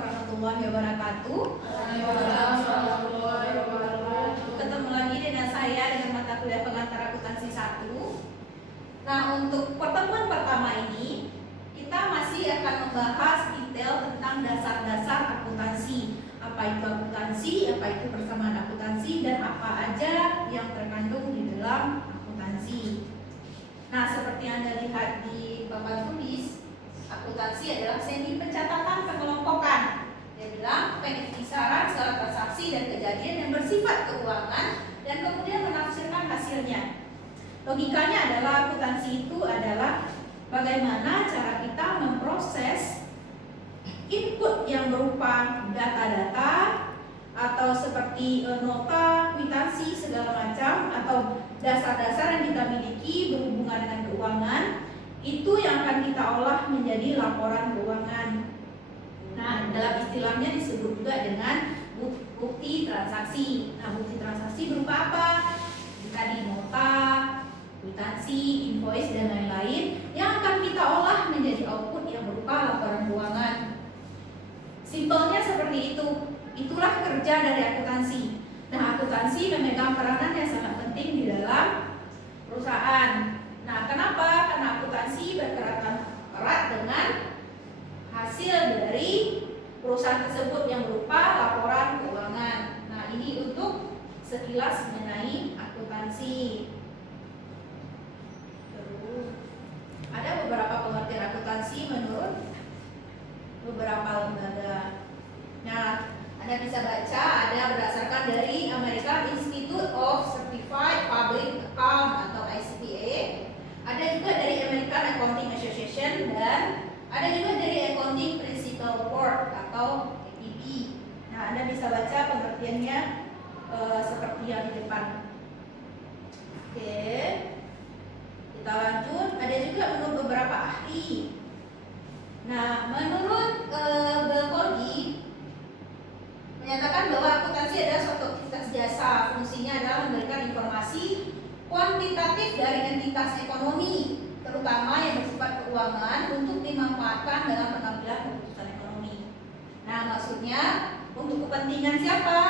warahmatullahi wabarakatuh. Ketemu lagi dengan saya dengan mata kuliah pengantar akuntansi 1. Nah, untuk pertemuan pertama ini kita masih akan membahas detail tentang dasar-dasar akuntansi. Apa itu akuntansi, apa itu persamaan akuntansi, dan apa aja yang terkandung di dalam akuntansi. Nah, seperti yang Anda lihat di papan tulis, akuntansi adalah seni pencatatan pengelompokan. Dia bilang pengikhtisaran segala transaksi dan kejadian yang bersifat keuangan dan kemudian menafsirkan hasilnya. Logikanya adalah akuntansi itu adalah bagaimana cara kita memproses input yang berupa data-data atau seperti nota, kwitansi, segala macam, atau dasar-dasar yang kita miliki berhubungan dengan keuangan, itu yang akan kita olah menjadi laporan keuangan. Nah, dalam istilahnya disebut juga dengan bukti transaksi. Nah, bukti transaksi berupa apa? Tadi nota, kwitansi, invoice, dan lain-lain yang akan kita olah menjadi output yang berupa laporan keuangan. Simpelnya seperti itu. Itulah kerja dari akuntansi. Nah, akuntansi memegang peranan yang sangat penting di dalam perusahaan. Nah, kenapa? Karena akuntansi berkaitan erat dengan hasil dari perusahaan tersebut yang berupa laporan keuangan. Nah, ini untuk sekilas mengenai akuntansi. Terus, ada beberapa pengertian akuntansi menurut beberapa lembaga. Nah, Anda bisa baca ada berdasarkan dari American Institute of Certified Public Account atau ICPA. Ada juga dari American Accounting Association dan ada juga dari Accounting Principles Board atau APB. Nah, Anda bisa baca pengertiannya seperti yang di depan. Oke, kita lanjut. Ada juga menurut beberapa ahli. Nah, menurut Belkorgi menyatakan bahwa akuntansi adalah suatu aktivitas jasa. Fungsinya adalah memberikan informasi kuantitatif dari entitas ekonomi, terutama yang bersifat keuangan, untuk dimanfaatkan dalam pengambilan keputusan ekonomi. Nah, maksudnya untuk kepentingan siapa?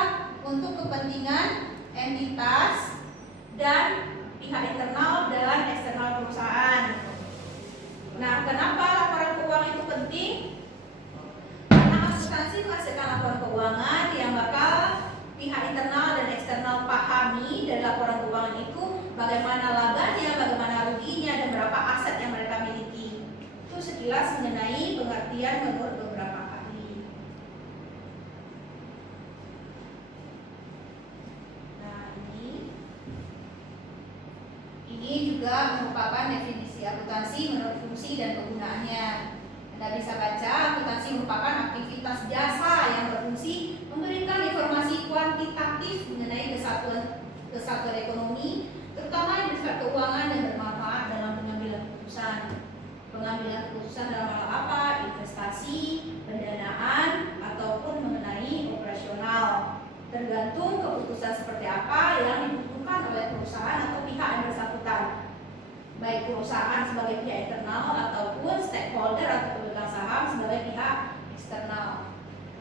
Untuk kepentingan entitas dan pihak internal dan eksternal perusahaan. Nah, kenapa laporan keuangan itu penting? Karena akuntansi menghasilkan laporan keuangan yang bakal pihak internal dan eksternal pahami dari laporan keuangan itu, bagaimana labanya, bagaimana ruginya, dan berapa aset yang mereka miliki. Itu sekilas mengenai pengertian menurut beberapa ahli. Nah, ini juga merupakan definisi akuntansi menurut fungsi dan kegunaannya. Anda bisa baca, akuntansi merupakan aktivitas jasa yang berfungsi memberikan informasi kuantitatif mengenai kesatuan ekonomi, terutama yang bersifat keuangan dan bermanfaat dalam pengambilan keputusan. Pengambilan keputusan dalam hal apa? Investasi, pendanaan, ataupun mengenai operasional. Tergantung keputusan seperti apa yang dibutuhkan oleh perusahaan atau pihak yang bersangkutan, baik perusahaan sebagai pihak internal ataupun stakeholder atau pemegang saham sebagai pihak eksternal.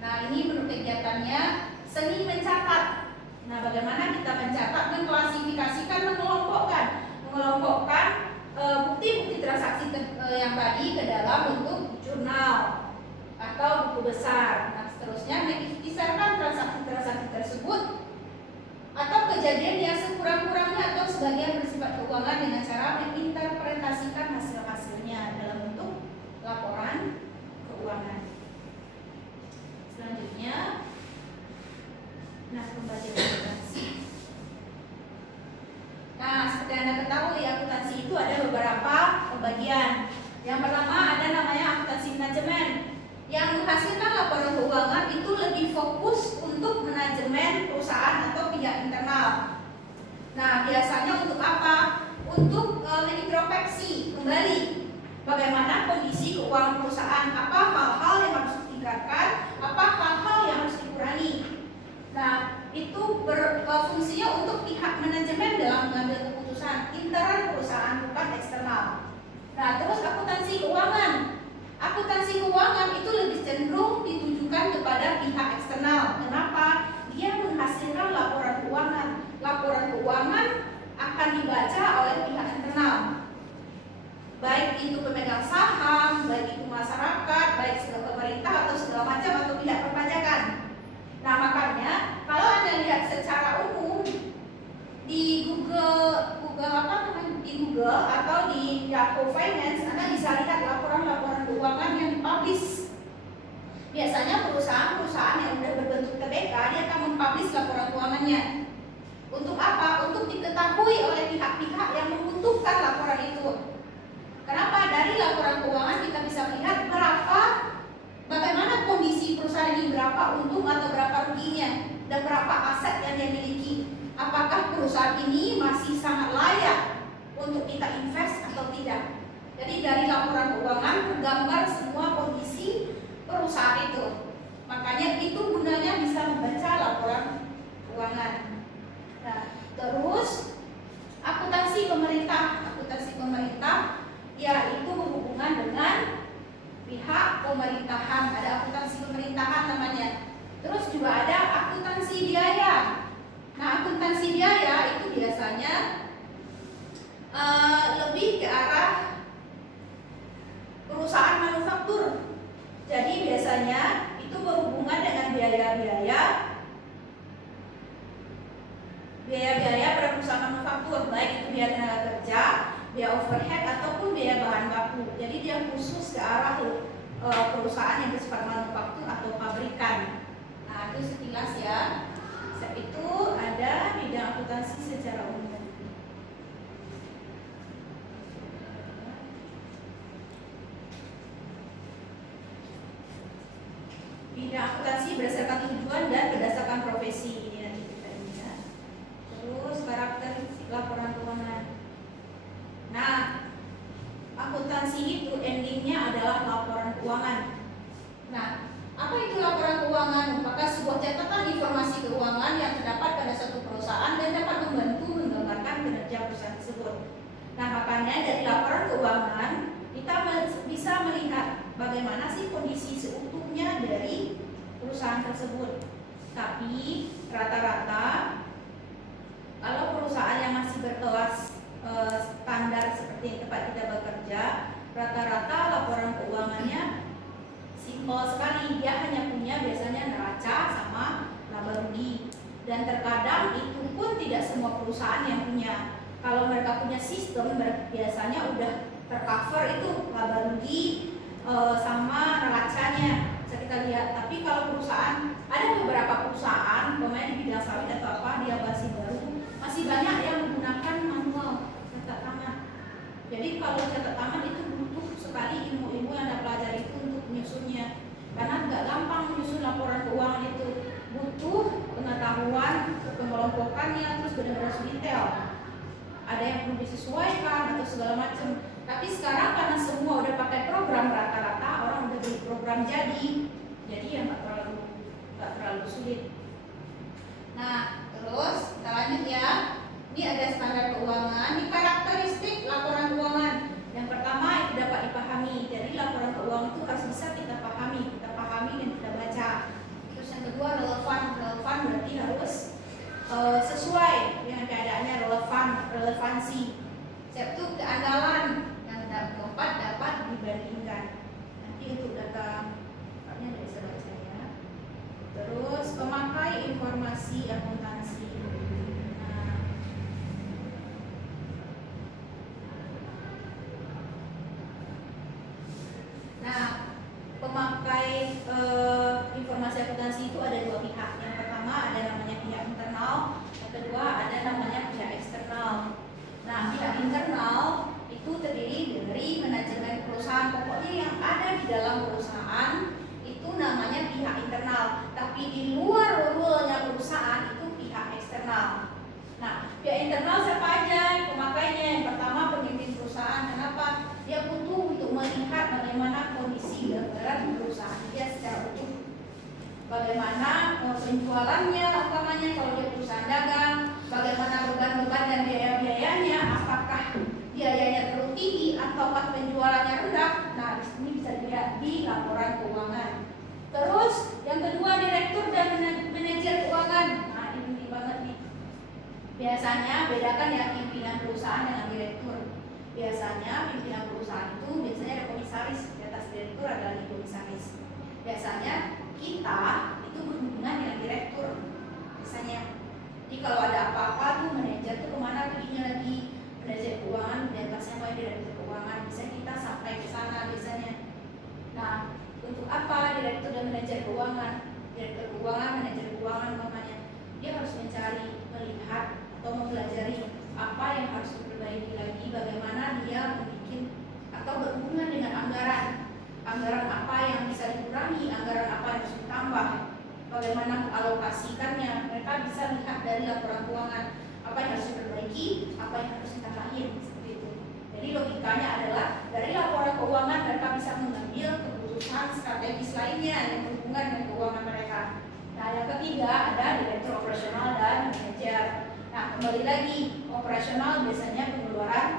Nah, ini menurut kegiatannya seni mencatat. Nah, bagaimana kita mencatat, mengklasifikasikan, mengelompokkan bukti-bukti transaksi yang tadi ke dalam bentuk jurnal atau buku besar. Nah, seterusnya mengikhtisarkan transaksi-transaksi tersebut atau kejadian yang sekurang-kurangnya atau sebagian bersifat keuangan dengan cara menginterpretasikan hasil-hasilnya dalam bentuk laporan keuangan. Selanjutnya, pembagian akuntansi. Nah, seperti Anda ketahui, akuntansi itu ada beberapa pembagian. Yang pertama ada namanya akuntansi manajemen, yang menghasilkan laporan keuangan itu lebih fokus untuk manajemen perusahaan atau pihak internal. Nah, biasanya untuk apa? Untuk mengintrospeksi kembali bagaimana kondisi keuangan perusahaan, apa hal-hal yang harus ditingkatkan, apa hal-hal yang harus dikurangi. Nah, itu berfungsinya untuk pihak manajemen dalam mengambil keputusan internal perusahaan, bukan eksternal. Nah, terus akuntansi keuangan. Akuntansi keuangan itu lebih cenderung ditujukan kepada biasanya perusahaan-perusahaan yang udah berbentuk TBK dia akan mempublish laporan keuangannya. Untuk apa? Untuk diketahui oleh pihak-pihak yang membutuhkan laporan itu. Kenapa? Dari laporan keuangan kita bisa melihat bagaimana kondisi perusahaan ini, berapa untung atau berapa ruginya, dan berapa aset yang dia miliki. Apakah perusahaan ini masih sangat layak untuk kita invest atau tidak? Jadi dari laporan keuangan tergambar semua kondisi perusahaan itu. Makanya itu gunanya bisa membaca laporan keuangan. Nah, terus akuntansi pemerintah. Akuntansi pemerintah yaitu berhubungan dengan pihak pemerintahan. Ada akuntansi pemerintahan namanya. Terus juga ada akuntansi biaya. Nah, akuntansi biaya itu biasanya lebih ke arah perusahaan manufaktur. Jadi biasanya itu berhubungan dengan biaya-biaya pada perusahaan manufaktur, baik itu biaya tenaga kerja, biaya overhead ataupun biaya bahan baku. Jadi dia khusus ke arah perusahaan yang bersifat manufaktur atau pabrikan. Nah, itu sekilas ya. Itu ada bidang akuntansi secara umum. Bidang akuntansi berdasarkan tujuan dan berdasarkan profesi. Ini nanti kita lihat. Terus karakteristik laporan keuangan. Nah, akuntansi itu endingnya adalah laporan keuangan. Nah, apa itu laporan keuangan? Merupakan sebuah catatan informasi keuangan yang terdapat pada suatu perusahaan dan dapat membantu menggambarkan kinerja perusahaan tersebut. Nah, makanya dari laporan keuangan kita bisa melihat bagaimana sih kondisi seutuhnya dari perusahaan tersebut. Tapi rata-rata kalau perusahaan yang masih berkelas standar seperti yang tempat kita bekerja, rata-rata laporan keuangannya simpel sekali. Dia hanya punya biasanya neraca sama laba rugi. Dan terkadang itu pun tidak semua perusahaan yang punya. Kalau mereka punya sistem, biasanya udah tercover itu laba rugi sama neracanya. Bisa kita lihat. Tapi kalau perusahaan, ada beberapa perusahaan pemain di bidang sawit atau apa, dia masih baru, masih banyak yang menggunakan manual catat tangan. Jadi kalau catat tangan itu butuh sekali ilmu-ilmu yang Anda pelajari itu untuk menyusunnya. Karena nggak gampang menyusun laporan keuangan itu, butuh pengetahuan, pengelompokannya, terus benar-benar detail. Ada yang perlu disesuaikan atau segala macam. Tapi sekarang karena semua udah pakai program, rata-rata orang udah beli program jadi ya nggak terlalu sulit. Nah, terus kita lanjut ya. Ini ada standar keuangan, ini karakteristik laporan keuangan. Yang pertama itu dapat dipahami. Jadi laporan keuangan itu harus bisa kita pahami dan kita baca. Terus yang kedua relevan berarti harus sesuai dengan keadaannya, relevansi. Satu keandalan, yang keempat dapat dibandingkan. Nanti untuk data dari saudara saya. Terus pemakai informasi akuntansi. Nah, pemakai informasi akuntansi itu ada dua pihak. Yang pertama ada namanya pihak internal, yang kedua ada namanya pihak eksternal. Nah, pihak internal itu terdiri dari manajemen perusahaan. Pokoknya yang ada di dalam perusahaan itu namanya pihak internal. Tapi di luar rule-nya perusahaan itu pihak eksternal. Nah, pihak internal siapa aja pemakainya? Yang pertama pemimpin perusahaan. Kenapa? Dia butuh untuk melihat bagaimana kondisi gambaran perusahaan dia secara utuh. Bagaimana penjualannya, umpamanya kalau dia perusahaan dagang, bagaimana beban-beban dan biaya-biayanya, apakah biayanya terlalu tinggi ataukah penjualannya rendah. Nah, di sini bisa dilihat di laporan keuangan. Terus yang kedua direktur dan manajer keuangan. Nah, ini penting banget nih. Biasanya bedakan ya pimpinan perusahaan dengan direktur. Biasanya pimpinan perusahaan itu biasanya ada komisaris, di atas direktur adalah komisaris. Biasanya kita itu berhubungan dengan direktur. Biasanya, jadi kalau ada apa-apa tuh manajer tuh kemana perginya lagi, manajer keuangan di atasnya mau direktur keuangan. Biasanya kita sampai ke sana biasanya. Nah, untuk apa direktur dan manajer mencari, melihat atau mempelajari apa yang harus diperbaiki lagi, bagaimana dia membuat atau berhubungan dengan anggaran apa yang bisa dikurangi, anggaran apa yang harus ditambah, bagaimana mengalokasikannya. Mereka bisa lihat dari laporan keuangan apa yang harus diperbaiki, apa yang harus ditambahin, seperti itu. Jadi logikanya adalah dari laporan keuangan mereka bisa mengambil keputusan strategis lainnya yang berhubungan dengan keuangan mereka. Nah, yang ketiga ada direktur operasional dan manajer. Nah, kembali lagi, operasional biasanya pengeluaran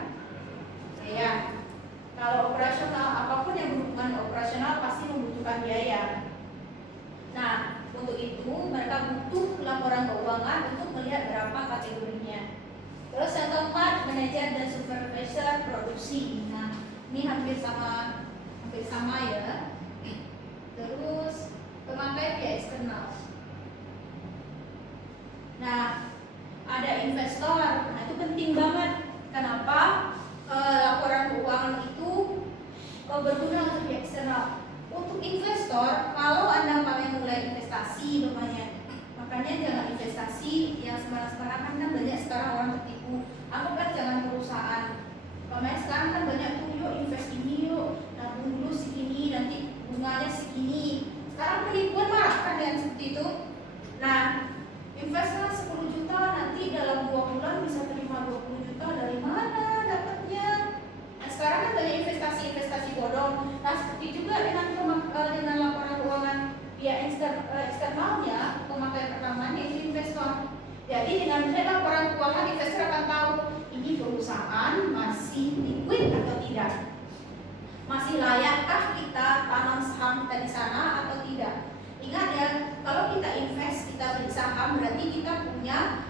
biaya. Kalau operasional, apapun yang berhubungan operasional pasti membutuhkan biaya. Nah, untuk itu mereka butuh laporan keuangan untuk melihat berapa kategorinya. Terus yang keempat, manajer dan supervisor produksi. Nah, ini hampir sama ya. Terus pemakai biaya eksternal. Nah, ada investor. Nah, itu penting banget. Kenapa? Laporan keuangan itu berguna untuk pihak eksternal. Untuk investor, kalau Anda mulai investasi makanya jangan investasi yang sembarang-sembarang, kan banyak sekarang orang tertipu. Anggaplah jangan perusahaan. Sekarang kan banyak tuh, yuk invest ini, yuk nabung dulu segini, nanti bunganya segini. Sekarang penipuan marah kan dengan seperti itu. Nah, investasi 10 juta, nanti dalam 2 bulan bisa terima 20 juta, dari mana dapatnya? Nah, sekarang kan banyak investasi bodong. Nah, seperti juga dengan laporan keuangan via eksternalnya, pemakai pertamanya itu investor. Jadi dengan laporan keuangan, investor akan tahu ini perusahaan masih liquid atau tidak, masih layakkah kita tanam saham kita di sana atau tidak. Ingat ya, kalau kita invest, kita beli saham, berarti kita punya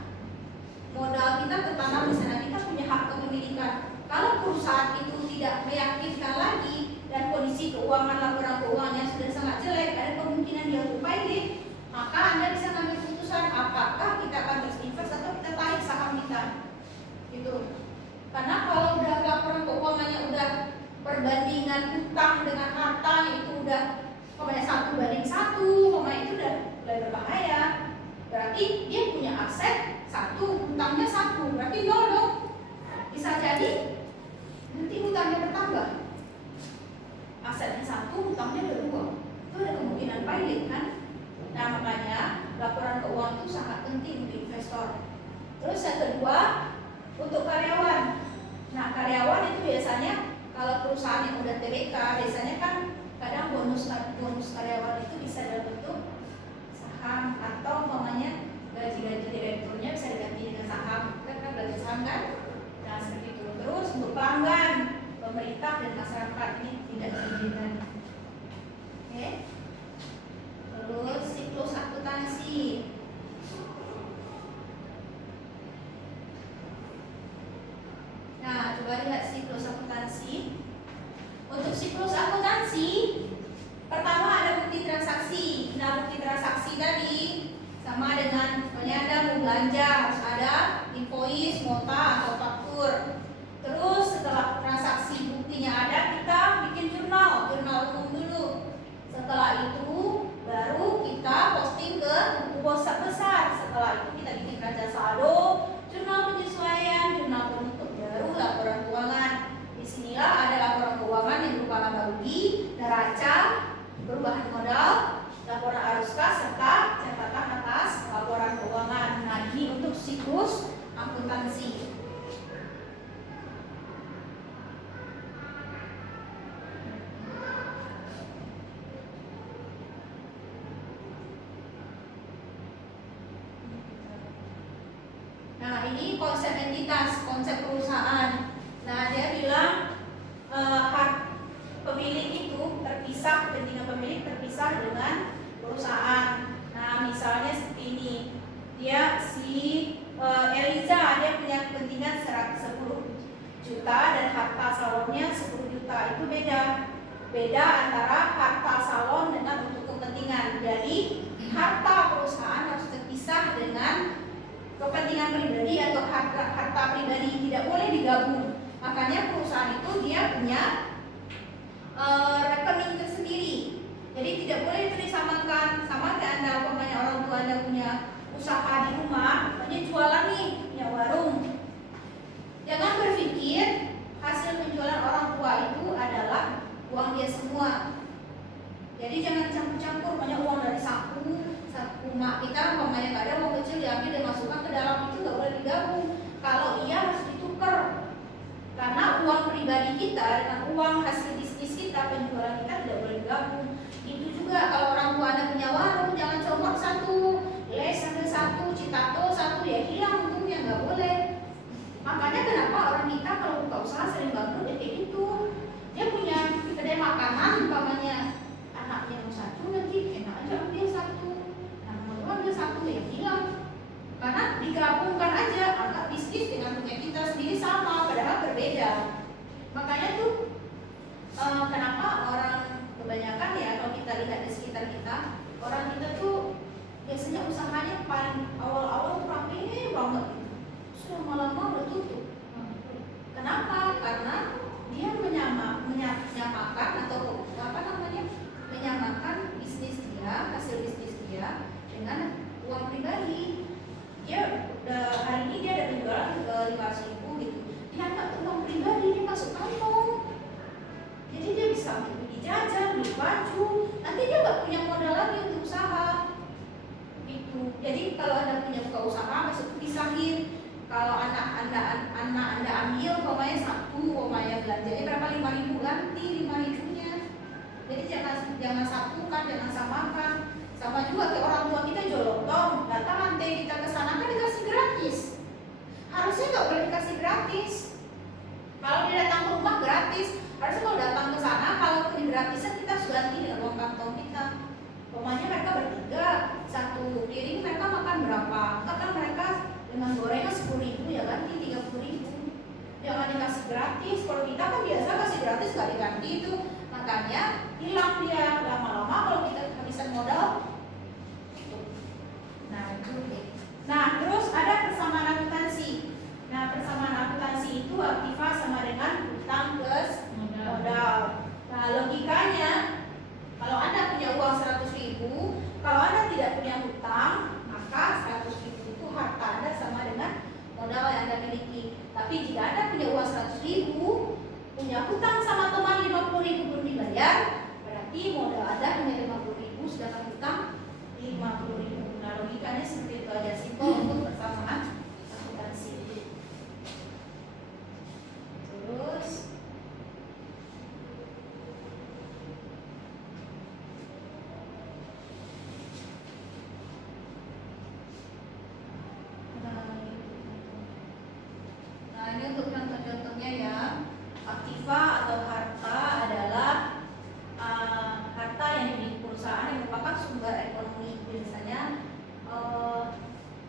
modal, kita tertanam di sana, kita punya hak kepemilikan. Kalau perusahaan itu tidak meyakinkan lagi dan kondisi keuangan, laporan keuangannya sudah sangat jelek, ada kemungkinan dia tumpah, maka Anda bisa mengambil keputusan apakah kita akan terus invest atau kita tarik saham kita. Gitu. Karena kalau udah laporan keuangannya udah perbandingan utang dengan hartanya itu udah 1:1, itu udah mulai berbahaya. Berarti dia punya aset 1, utangnya 1, berarti 0 dong. Bisa jadi nanti utangnya bertambah. Asetnya 1, utangnya 2. Itu ada kemungkinan pilot kan. Nah, makanya laporan keuangan itu sangat penting untuk investor. Terus yang kedua, untuk karyawan. Nah, karyawan itu biasanya kalau perusahaan yang udah TBK, biasanya kan kadang bonus karyawan itu bisa dalam bentuk saham atau gaji direkturnya bisa diganti dengan saham, kan gaji saham kan. Nah, seperti itu. Terus untuk pelanggan, pemerintah dan masyarakat ini tidak diizinkan. Oke. Terus siklus akuntansi. Nah, coba lihat siklus akuntansi. Untuk siklus akuntansi, pertama ada bukti transaksi. Nah, bukti transaksi tadi sama dengan Anda mau belanja, harus ada invoice, nota atau faktur. Terus setelah transaksi buktinya ada, kita bikin jurnal umum dulu. Setelah itu baru kita posting ke buku besar. Setelah itu kita bikin raja saldo, jurnal penyesuaian, jurnal penutup, baru laporan keuangan. Disinilah ada laporan keuangan yang berupa laba rugi, neraca, perubahan modal, laporan arus kas, serta catatan atas laporan keuangan. Nah, ini untuk siklus akuntansi. Nah, ini konsep entitas, konsep perusahaan. Nah, dia bilang hak pemilik itu terpisah, kepentingan pemilik terpisah dengan perusahaan. Nah, misalnya seperti ini, dia Eliza, dia punya kepentingan 10 juta dan harta salonnya 10 juta. Itu beda antara harta salon dengan untuk kepentingan. Jadi harta perusahaan harus terpisah dengan kepentingan pribadi atau harta pribadi, tidak boleh digabung. Makanya perusahaan itu dia punya rekening tersendiri. Jadi tidak boleh itu disamakan. Sama kayak Anda, umpamanya orang tua Anda punya usaha di rumah, Jadi kalau Anda punya buka usaha, masuk pisahin. Kalau anak Anda ambil, umpamanya 1, umpamanya belanjanya berapa, 5.000, ganti 5.000-nya. Jadi jangan satukan, jangan samakan. Sama juga kayak orang tua kita jual lontong, datang nanti kita ke sana kan dikasih gratis. Harusnya nggak boleh dikasih gratis. Kalau dia datang ke rumah gratis, harusnya kalau datang ke sana, kalau di gratisan kita harus ganti dengan uang kantong kita. Pokoknya mereka bertiga, 1 piring mereka makan berapa? Enggak kan mereka dengan gorengan 10.000 ya ganti 30.000. Jangan dikasih gratis. Kalau kita kan biasa kasih gratis gak diganti itu, makanya hilang dia lama-lama kalau kita kehabisan modal. Nah, terus ada persamaan akuntansi. Nah, persamaan akuntansi itu aktiva sama dengan hutang plus modal. Nah, logikanya kalau Anda punya uang 100.000, kalau Anda tidak punya hutang, maka 100.000 itu harta Anda sama dengan modal yang Anda miliki. Tapi jika Anda punya uang 100.000, punya hutang sama teman 50.000 belum dibayar, berarti modal Anda hanya 50.000, sedangkan hutang 50.000. Nah, logikanya seperti itu aja, simpel untuk persamaan akuntansi. Terus ini untuk contoh-contohnya ya. Aktiva atau harta adalah harta yang dimiliki perusahaan yang merupakan sumber ekonomi. Biasanya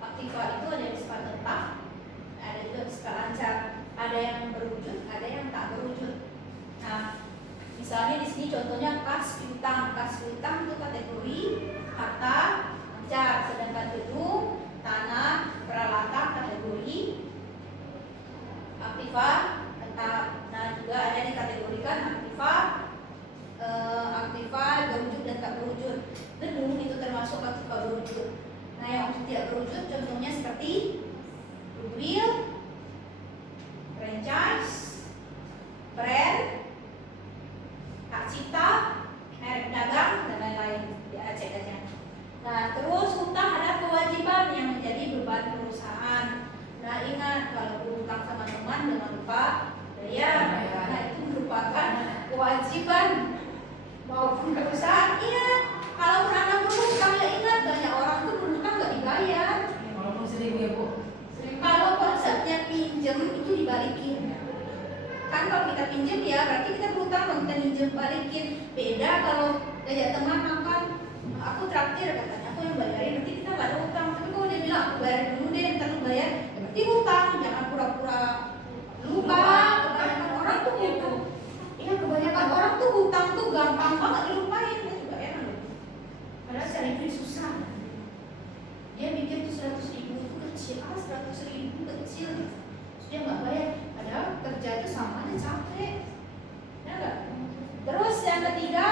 aktiva itu ada yang bersifat tetap, ada juga bersifat lancar, ada yang berwujud, ada yang tak berwujud. Nah, misalnya di sini contohnya kas piutang. Kas piutang itu kategori harta lancar, sedangkan gedung, tanah, peralatan kategori aktiva tetap. Nah, juga ada dikategorikan aktiva berwujud dan tak berwujud. Gedung itu termasuk aktiva berwujud. Nah, yang tidak berwujud contohnya seperti goodwill, franchise, brand, hak cipta, merek dagang, dan lain-lain. Cek aja. Nah, terus hutang ada kewajiban yang menjadi beban perusahaan. Nah, ingat kalau berhutang sama teman jangan lupa bayar. Nah, itu merupakan kewajiban maupun perusahaan. Iya, kalau Anda berhutang ya ingat, banyak orang tuh berhutang nggak dibayar. Walaupun 1.000 ya Bu. Kalau konsepnya pinjem itu dibalikin. Kan kalau kita pinjem ya berarti kita berhutang, kalau kita pinjem balikin. Beda kalau ngajak teman makan, aku traktir katanya, aku yang bayarin, nanti kita nggak ada hutang. Tapi kalau dia bilang aku bayar dulu deh, ntar lu bayar, ya berarti hutang. Jangan pura-pura lupa. Kebanyakan orang tuh gitu. Iya, kebanyakan orang tuh hutang tuh gampang banget dilupain. Dia juga enak loh. Padahal secara itu susah. Dia mikir tuh 100.000 itu kecil, 100.000 kecil, terus dia nggak bayar. Padahal kerja itu sama aja capek. Ya nggak? Terus yang ketiga